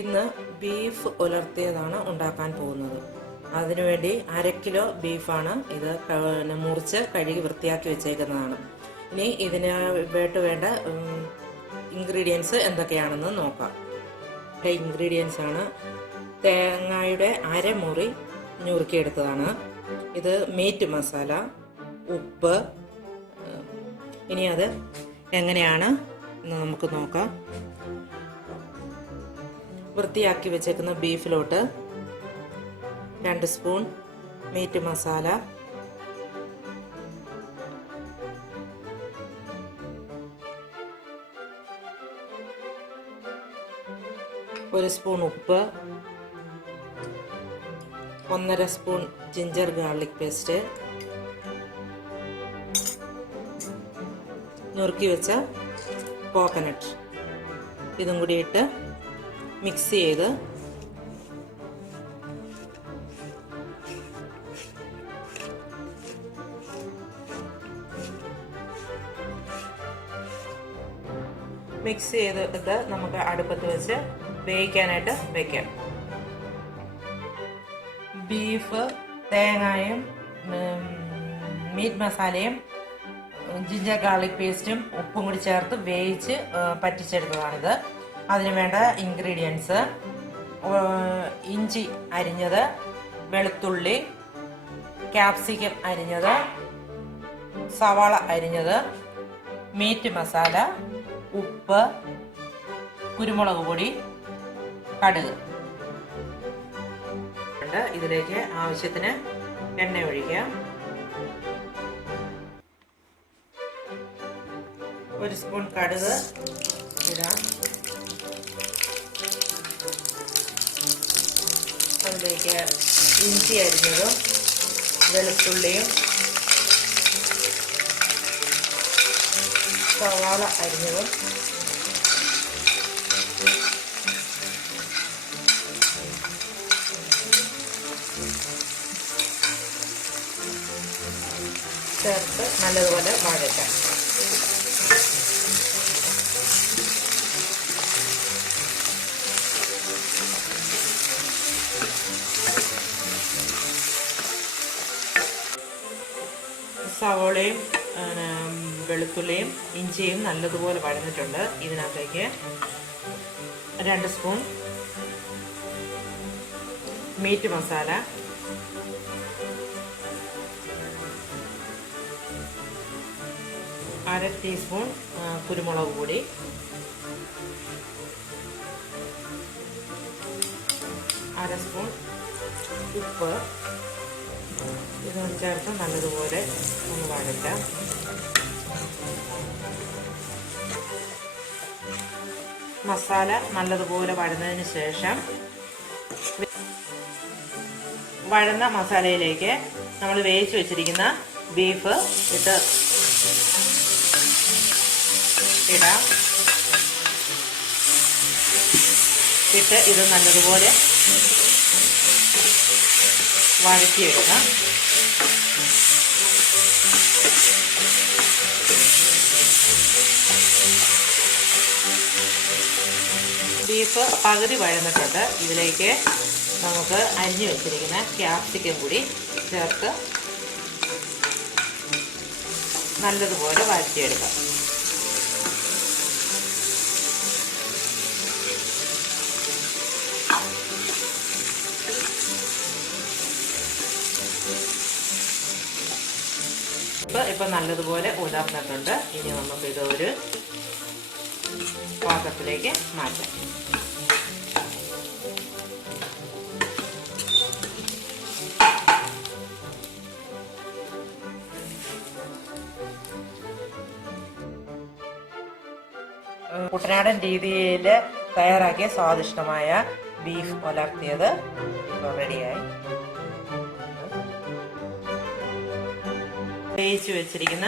ഇന്ന് ബീഫ് ഉലർത്തിയതാണ് ഉണ്ടാക്കാൻ പോകുന്നത്. അതിനുവേണ്ടി 1/2 കിലോ ബീഫാണ്. ഇത് മുറിച്ച് കഴുകി വൃത്തിയാക്കി വെച്ചേക്കുന്നതാണ്. ഇനി ഇതിനായിട്ട് വേണ്ട ഇൻഗ്രീഡിയൻസ് എന്തൊക്കെയാണെന്ന് നോക്കാം. ഇൻഗ്രീഡിയൻസ് ആണ്: തേങ്ങയുടെ അരമുറി ഞുറുക്കിയെടുത്തതാണ്. ഇത് മീറ്റ് മസാല, ഉപ്പ്. ഇനി അത് എങ്ങനെയാണ് എന്ന് നമുക്ക് നോക്കാം. വൃത്തിയാക്കി വെച്ചേക്കുന്ന ബീഫിലോട്ട് 2 സ്പൂൺ മീറ്റ് മസാല, 1 സ്പൂൺ ഉപ്പ്, 1.5 സ്പൂൺ ജിഞ്ചർ ഗാർലിക് പേസ്റ്റ്, നുറുക്കി വെച്ച കോക്കനട്ട്, ഇതും കൂടി ഇട്ട് മിക്സ് ചെയ്ത് നമുക്ക് അടുപ്പത്ത് വെച്ച് വേവിക്കാനായിട്ട് വെക്കാം. ബീഫ് തേങ്ങയും മീറ്റ് മസാലയും ജിഞ്ചർ ഗാർലിക് പേസ്റ്റും ഉപ്പും കൂടി ചേർത്ത് വേവിച്ച് പറ്റിച്ചെടുത്തതാണിത്. അതിന് വേണ്ട ഇൻഗ്രീഡിയൻസ്: ഇഞ്ചി അരിഞ്ഞത്, വെളുത്തുള്ളി, ക്യാപ്സിക്കം അരിഞ്ഞത്, സവാള അരിഞ്ഞത്, മീറ്റ് മസാല, ഉപ്പ്, കുരുമുളക് പൊടി, കടുക്. ഇതിലേക്ക് ആവശ്യത്തിന് എണ്ണ ഒഴിക്കാം. 1 സ്പൂൺ കടുക് ഇടാം. അതിലേക്ക് ഇഞ്ചി അരിഞ്ഞതും വെളുത്തുള്ളിയും സവാള അരിഞ്ഞതും ചേർത്ത് നല്ലതുപോലെ വഴറ്റാം. സവോളയും വെളുത്തുള്ളിയും ഇഞ്ചിയും നല്ലതുപോലെ വഴന്നിട്ടുണ്ട്. ഇതിനകത്തേക്ക് 2 സ്പൂൺ മീറ്റ് മസാല, 1/2 ടീസ്പൂൺ കുരുമുളക് പൊടി, 1/2 സ്പൂൺ ഉപ്പ്, ഇതൊന്ന് ചേർത്ത് നല്ലതുപോലെ ഒന്ന് വഴറ്റാം. മസാല നല്ലതുപോലെ വഴന്നതിന് ശേഷം വഴന്ന മസാലയിലേക്ക് നമ്മൾ വേവിച്ച് വെച്ചിരിക്കുന്ന ബീഫ് ഇടാം. ഇത് നല്ലതുപോലെ വഴറ്റിയെടുക്കാം. ബീഫ് പകുതി വഴന്നിട്ടുണ്ട്. ഇതിലേക്ക് നമുക്ക് അരിഞ്ഞു വെച്ചിരിക്കുന്ന ക്യാപ്സിക്കം കൂടി ചേർത്ത് നല്ലതുപോലെ വഴറ്റിയെടുക്കാം. ഇപ്പം നല്ലതുപോലെ ഉലർന്നിട്ടുണ്ട്. ഇനി നമുക്ക് ഇതൊരു പാത്രത്തിലേക്ക് മാറ്റാം. കുട്ടനാടൻ രീതിയിൽ തയ്യാറാക്കിയ സ്വാദിഷ്ടമായ ബീഫ് ഉലർത്തിയത് റെഡിയായി. വേവിച്ച് വെച്ചിരിക്കുന്ന